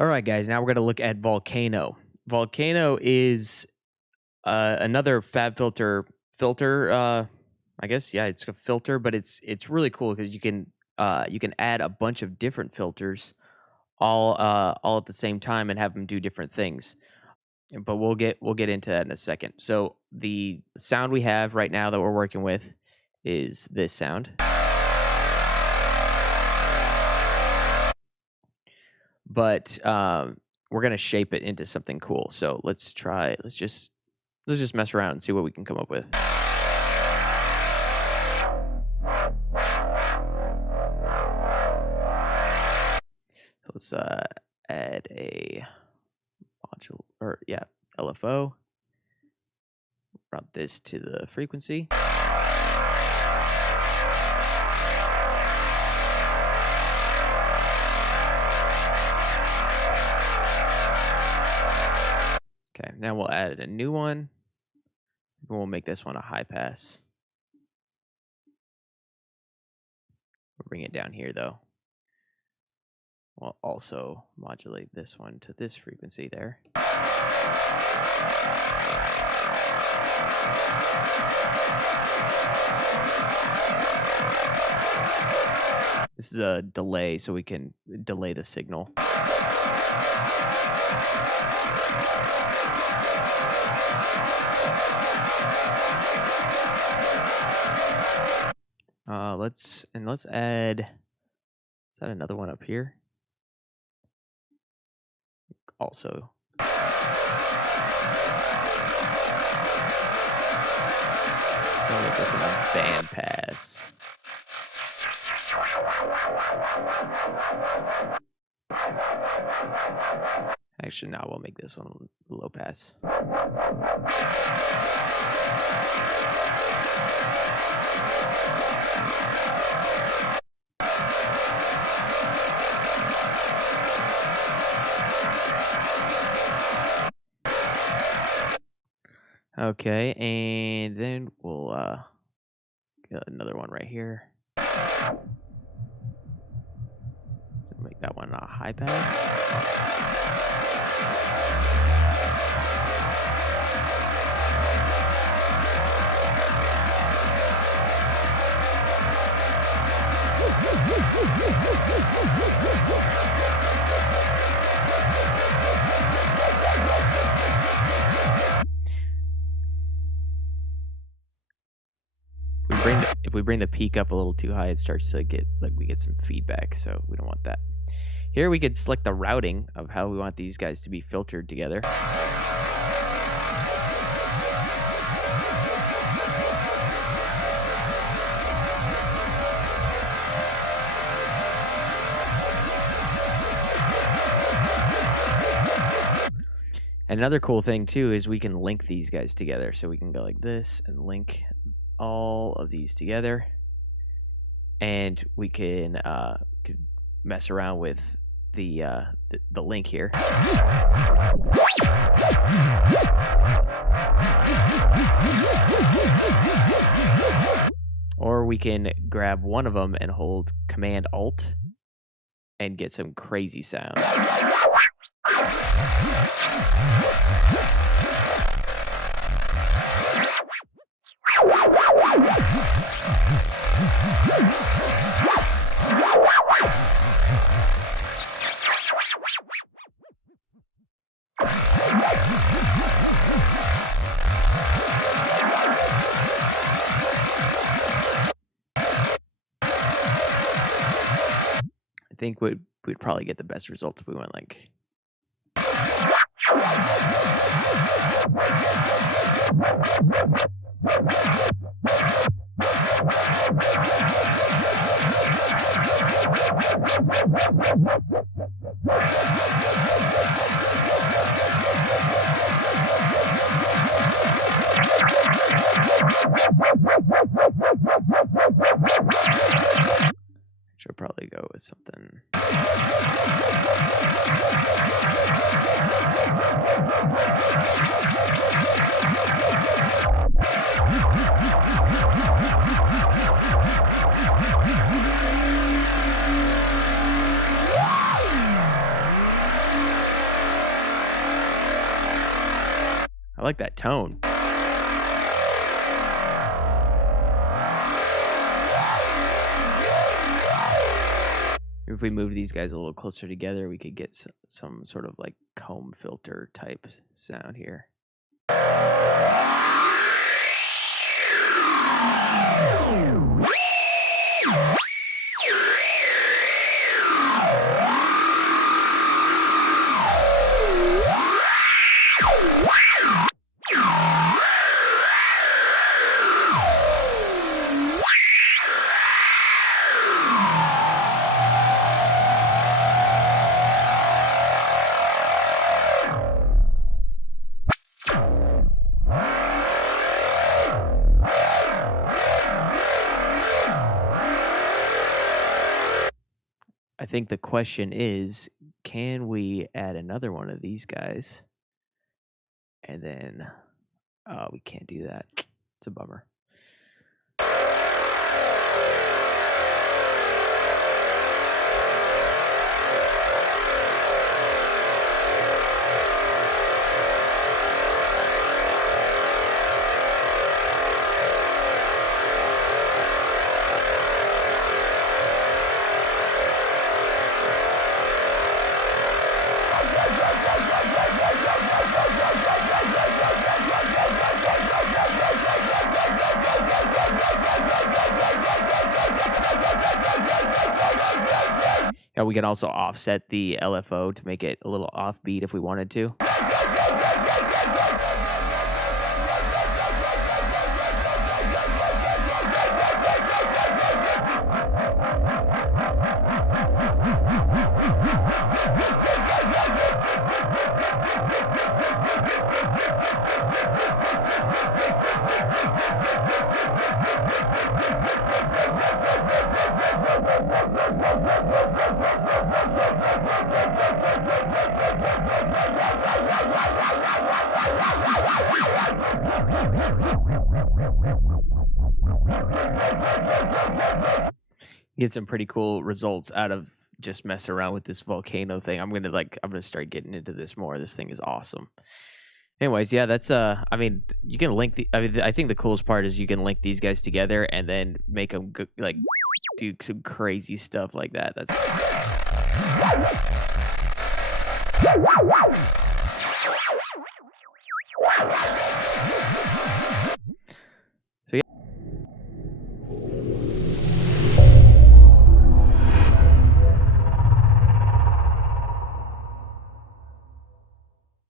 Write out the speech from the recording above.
All right, guys, now we're going to look at Volcano. Volcano is another FabFilter filter. I guess, yeah, it's a filter, but it's really cool because you can add a bunch of different filters all at the same time and have them do different things. But we'll get into that in a second. So the sound we have right now that we're working with is this sound. But we're gonna shape it into something cool. So let's just mess around and see what we can come up with. So let's add a module, or yeah, LFO. Route this to the frequency. Okay, now we'll add a new one. We'll make this one a high pass. We'll bring it down here though. We'll also modulate this one to this frequency there. This is a delay, so we can delay the signal. Let's add another one up here. Also. I'll make this a band pass. Actually, now we'll make this one low pass. Okay, and then we'll get another one right here. So make that one a high pass. If we bring the peak up a little too high, it starts to get like we get some feedback, so we don't want that. Here we could select the routing of how we want these guys to be filtered together. And another cool thing too is we can link these guys together. So we can go like this and link all of these together, and we can mess around with the link here. Or we can grab one of them and hold Command Alt and get some crazy sounds. I think we'd probably get the best results if we went like. Should probably go with something. like that tone. If we move these guys a little closer together, we could get some sort of like comb filter type sound here. I think the question is, can we add another one of these guys? And then, we can't do that. It's a bummer. We can also offset the LFO to make it a little offbeat if we wanted to. Get some pretty cool results out of just messing around with this Volcano thing. I'm gonna start getting into this more. This thing is awesome. Anyways, yeah, that's I mean, you can link the. I think the coolest part is you can link these guys together and then make them like do some crazy stuff like that. That's